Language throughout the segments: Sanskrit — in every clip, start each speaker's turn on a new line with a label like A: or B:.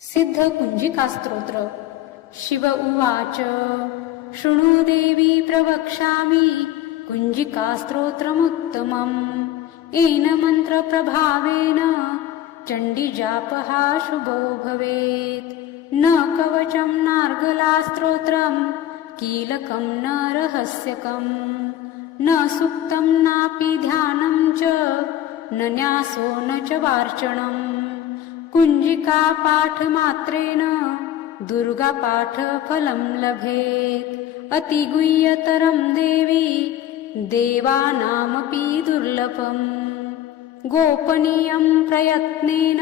A: सिद्धकुञ्जिकास्तोत्र शिव उवाच शृणु देवी प्रवक्ष्यामि। कुञ्जिकास्त्रोत्रमुत्तमम्। येन मन्त्रप्रभावेन चण्डीजापः शुभो भवेत्। न कवचं नार्गलास्त्रोत्रं कीलकं न रहस्यकम् न सुप्तं नापि ध्यानं च न न्यासो न च वार्चनम् कुञ्जिकापाठमात्रेण दुर्गापाठफलं लभेत्। अतिगुह्यतरं देवी देवानामपि दुर्लभम्। गोपनीयं प्रयत्नेन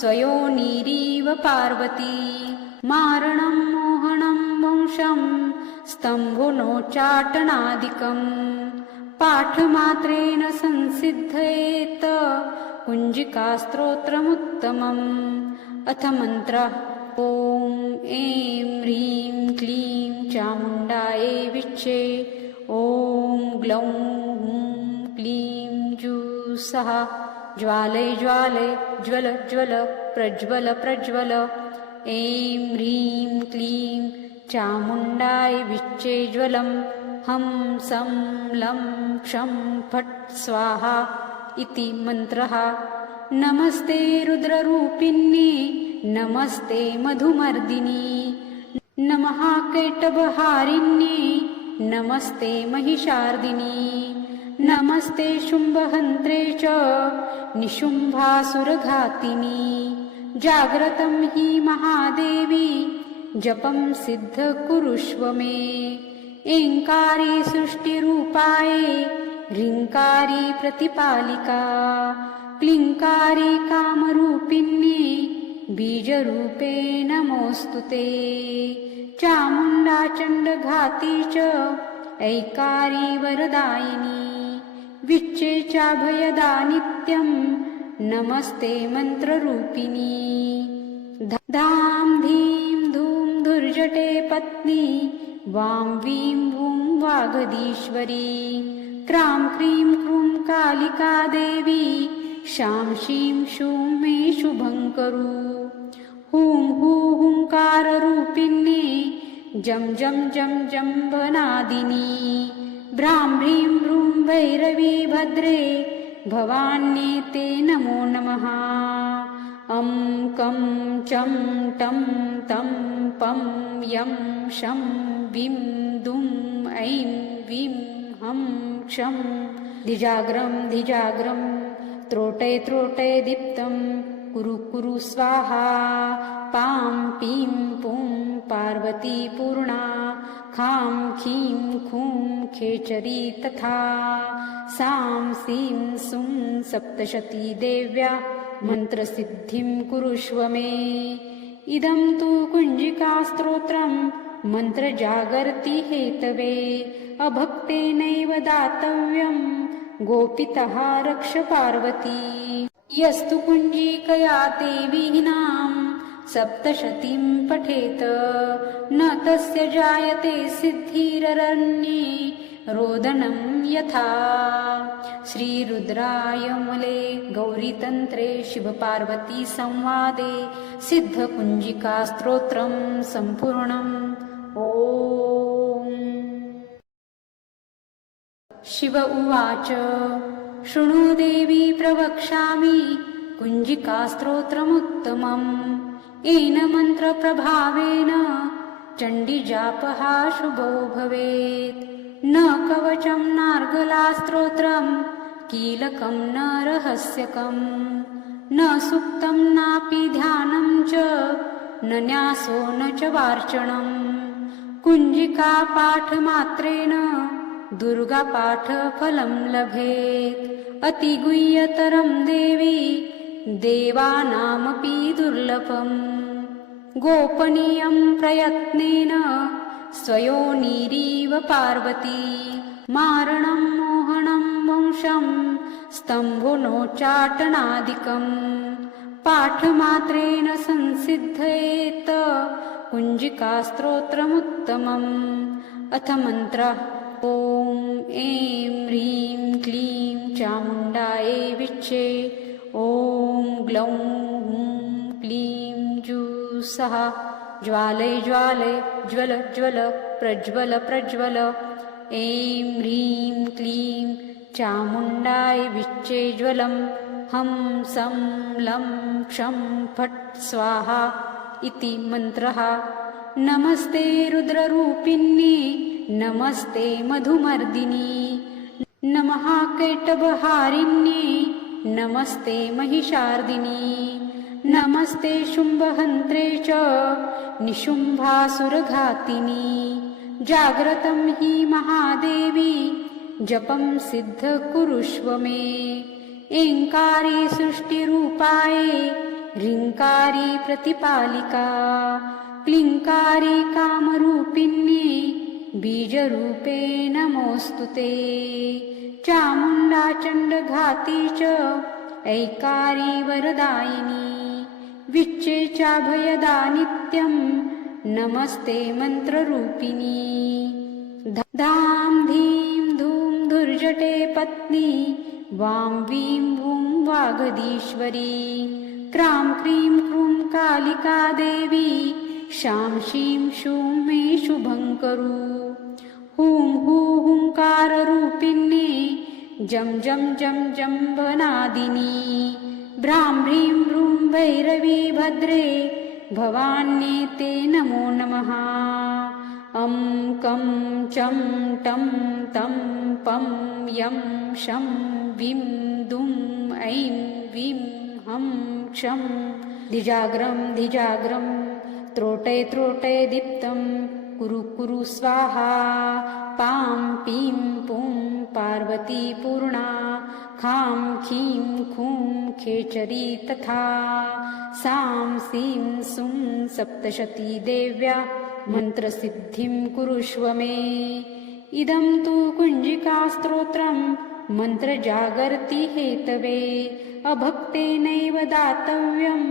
A: स्वयोनिरीव पार्वती। मारणं मोहनं वंशं स्तम्भोनोच्चाटनादिकम् पाठमात्रेण संसिद्धयेत कुञ्जिकास्त्रोत्रमुत्तमम्। अथ मन्त्रः ॐ ऐं ह्रीं क्लीं चामुण्डायै विच्छे ॐ ग्लौं हुं क्लीं जू सः ज्वालय ज्वल ज्वल प्रज्वल प्रज्वल। ऐं ह्रीं क्लीं चामुण्डाय विच्चे ज्वलं हं सं लं क्षं फट् स्वाहा इति मन्त्रः। नमस्ते रुद्ररूपिण्ये नमस्ते मधुमर्दिनी। नमः कैटभहारिण्ये नमस्ते महिषार्दिनी। नमस्ते शुम्भहन्त्रे च निशुम्भासुरघातिनी। जाग्रतं हि महादेवी जपं सिद्ध कुरुष्व मे। एङ्कारी सृष्टिरूपाये ह्रीङ्कारी प्रतिपालिका क्लिङ्कारी कामरूपिण्ये बीजरूपे नमोऽस्तु ते। चामुण्डाचण्डघाती च ऐकारी वरदायिनी विच्चे चाभयदा नित्यं नमस्ते मन्त्ररूपिणी। धां धीं धूं धुर्जटे पत्नी वां वीं वूं वागदीश्वरी क्रां क्रीं क्रूं कालिका देवी शां शीं शूं मे शुभङ्करु हुं हूं हुङ्काररूपिण्ये जं जं जं जम्बनादिनी भ्रां ह्रीं भ्रूं भैरवी भद्रे भवान्येते नमो नमः। अं कं चं टं तं पं यं शं विं दुं ऐं वीं हं क्षं धिजाग्रं त्रोटे त्रोटे दीप्तं कुरु कुरु स्वाहा पां पीं पुं पार्वती पूर्णा खां खीं खूं खेचरी तथा सां सीं सुं सप्तशती देव्या मन्त्रसिद्धिं कुरुष्व मे। इदं तु कुञ्जिकास्त्रोत्रं मन्त्रजागर्ति हेतवे अभक्तेनैव दातव्यं गोपितः रक्ष पार्वती। यस्तु कुञ्जिकया देवीनां सप्तशतीं पठेत। न तस्य जायते सिद्धिररण्ये रोदनं यथा। श्रीरुद्रायमले गौरीतन्त्रे शिवपार्वतीसंवादे सिद्धकुञ्जिकास्त्रोत्रं सम्पूर्णम्। शिव उवाच। शृणु देवी प्रवक्ष्यामि कुञ्जिकास्त्रोत्रमुत्तमम् येन मन्त्रप्रभावेन चण्डीजापः शुभो भवेत्। न कवचं नार्गलास्त्रोत्रं कीलकं न रहस्यकम्। न सुप्तं नापि ध्यानं च न न्यासो न च वार्चनम् कुञ्जिकापाठमात्रेण दुर्गापाठफलं लभेत्। अतिगुह्यतरं देवी देवानामपि दुर्लभम्। गोपनीयं प्रयत्नेन स्वयोनिरीव पार्वती। मारणं मोहनं वंशं स्तम्भोनोच्चाटनादिकम् पाठमात्रेण संसिद्धयेत कुञ्जिकास्त्रोत्रमुत्तमम्। अथ मन्त्रः ॐ ऐं ह्रीं क्लीं चामुण्डायै विच्छे ॐ ग्लौं हुं क्लीं जू सः ज्वालय ज्वल ज्वल प्रज्वल प्रज्वल। ऐं ह्रीं क्लीं चामुण्डाय विच्चे ज्वलं हं सं लं क्षं फट् स्वाहा इति मन्त्रः। नमस्ते रुद्ररूपिण्ये नमस्ते मधुमर्दिनी। नमः कैटभहारिण्ये नमस्ते महिषार्दिनी। नमस्ते शुम्भहन्त्रे च निशुम्भासुरघातिनी। जाग्रतं हि महादेवी जपं सिद्ध कुरुष्व मे। एङ्कारी सृष्टिरूपाये ह्रीङ्कारी प्रतिपालिका। क्लिङ्कारी कामरूपिण्ये बीजरूपे नमोऽस्तु ते। चामुण्डाचण्डघाती च ऐकारी वरदायिनी। विच्चे चाभयदा नित्यं नमस्ते मन्त्ररूपिणी। धां धीं धूं धुर्जटे पत्नी वां वीं वूं वागदीश्वरी। क्रां क्रीं क्रूं कालिका देवी शां शीं शूं मे शुभङ्करु हुं हू हुङ्काररूपिण्ये जं जं जं जम्बनादिनी भ्रां भ्रूं भैरवी भद्रे भवान्ये ते नमो नमः। अं कं चं टं तं पं यं शं विं दुं ऐं विं हं क्षं। धिजाग्रं धिजाग्रं त्रोटे त्रोटे दीप्तं कुरु कुरु स्वाहा पां पीं पुं पार्वती पूर्णा खां खीं खूं खेचरी तथा सां सीं सुं सप्तशती देव्या मन्त्रसिद्धिं कुरुष्व मे। इदं तु कुञ्जिकास्तोत्रं मन्त्रजागर्ति हेतवे अभक्तेनैव दातव्यं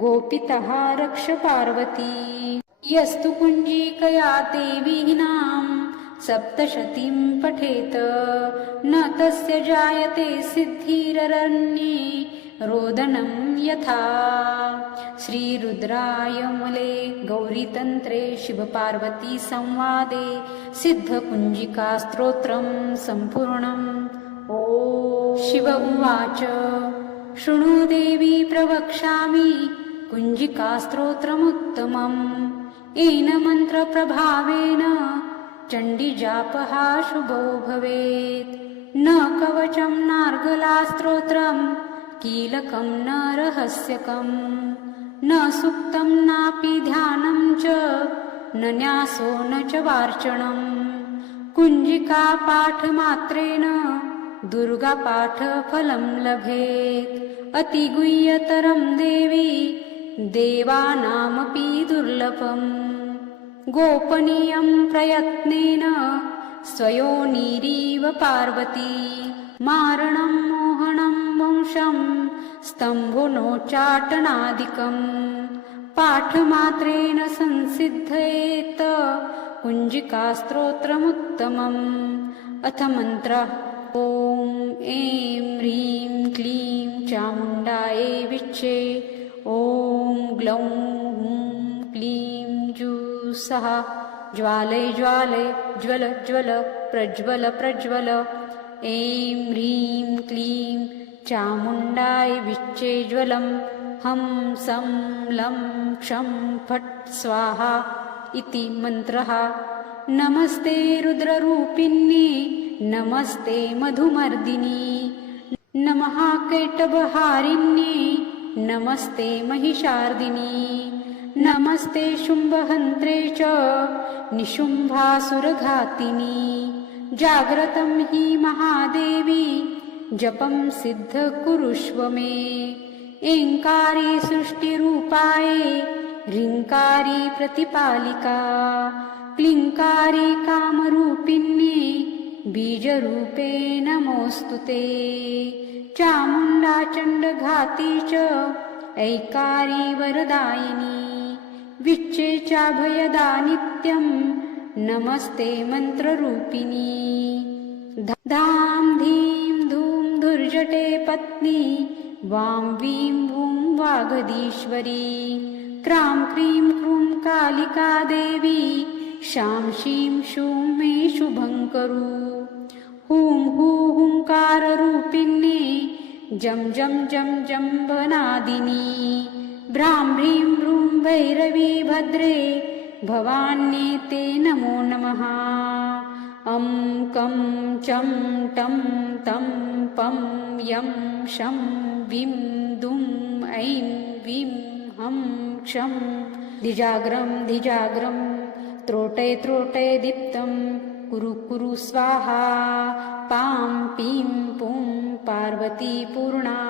A: गोपितः रक्ष पार्वती यस्तु कुञ्जिकया देवीनां सप्तशतीं पठेत। न तस्य जायते सिद्धिररण्ये रोदनं यथा। श्रीरुद्रायमले गौरीतन्त्रे शिवपार्वतीसंवादे सिद्धकुञ्जिकास्तोत्रं सम्पूर्णम्। ॐ शिव उवाच शृणु देवी प्रवक्ष्यामि कुञ्जिकास्तोत्रमुत्तमम् येन मन्त्रप्रभावेन चण्डीजापः शुभो भवेत्। न कवचं नार्गलास्त्रोत्रं कीलकं न रहस्यकम् न सुप्तं नापि ध्यानं च न न्यासो न च वार्चणम् कुञ्जिकापाठमात्रेण दुर्गापाठफलं लभेत्। अतिगुह्यतरं देवी देवानामपि दुर्लभम्। गोपनीयं प्रयत्नेन स्वयोनिरीव पार्वती। मारणं मोहनं वंशं स्तम्भुनोच्चाटनादिकम् पाठमात्रेण संसिद्धयेत कुञ्जिकास्त्रोत्रमुत्तमम्। अथ मन्त्रः क्लीं जूसः। ज्वालय ज्वालय ज्वल ज्वल प्रज्वल प्रज्वल। ऐं ह्रीं क्लीं चामुण्डाय विच्चे ज्वलं। हं सं लं क्षं फट् स्वाहा इति मन्त्रः। नमस्ते रुद्ररूपिण्ये नमस्ते मधुमर्दिनी। नमः कैटभहारिण्ये नमस्ते महिषार्दिनी नमस्ते शुम्भहन्त्रे च निशुम्भासुरघातिनी जाग्रतं हि महादेवी जपं सिद्ध कुरुष्व मे। एङ्कारी सृष्टिरूपाये ह्रीङ्कारी प्रतिपालिका क्लिङ्कारी कामरूपिण्ये बीजरूपे नमोऽस्तु ते चामुण्डाचण्डघाती च ऐकारी वरदायिनी विच्चे चाभयदा नित्यं नमस्ते मन्त्ररूपिणी। धां धीं धूं धुर्जटे पत्नी वां वीं वूं वागदीश्वरी क्रां क्रीं क्रूं कालिका देवी शां शीं शूं मे शुभङ्करु जं जं जं जम्बनादिनी भ्रां ह्रीं भ्रूं भैरवी भद्रे भवान्ये ते नमो नमः। अं कं चं टं तं पं यं शं विं दुं ऐं वीं हं क्षं। धिजाग्रं धिजाग्रं त्रोटय त्रोटय दीप्तं कुरु कुरु स्वाहा पां पीं पुं पार्वती पूर्णा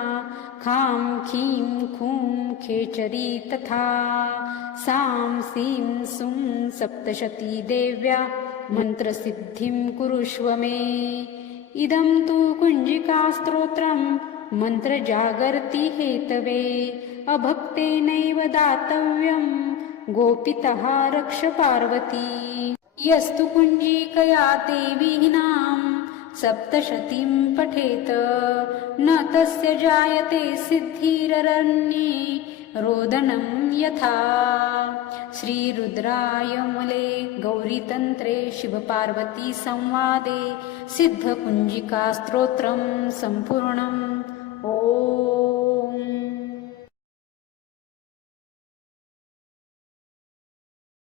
A: खां खीं खूं खेचरी तथा सां सीं सुं सप्तशती देव्या मन्त्रसिद्धिं कुरुष्व मे। इदं तु कुञ्जिकास्तोत्रं मन्त्रजागर्ति हेतवे अभक्तेनैव दातव्यं गोपितः रक्ष पार्वती यस्तु कुञ्जिकया ते विहीनां सप्तशतीं पठेत। न तस्य जायते सिद्धिररण्ये रोदनं यथा। श्रीरुद्रायमले गौरीतन्त्रे शिवपार्वतीसंवादे सिद्धकुञ्जिकास्तोत्रं सम्पूर्णम्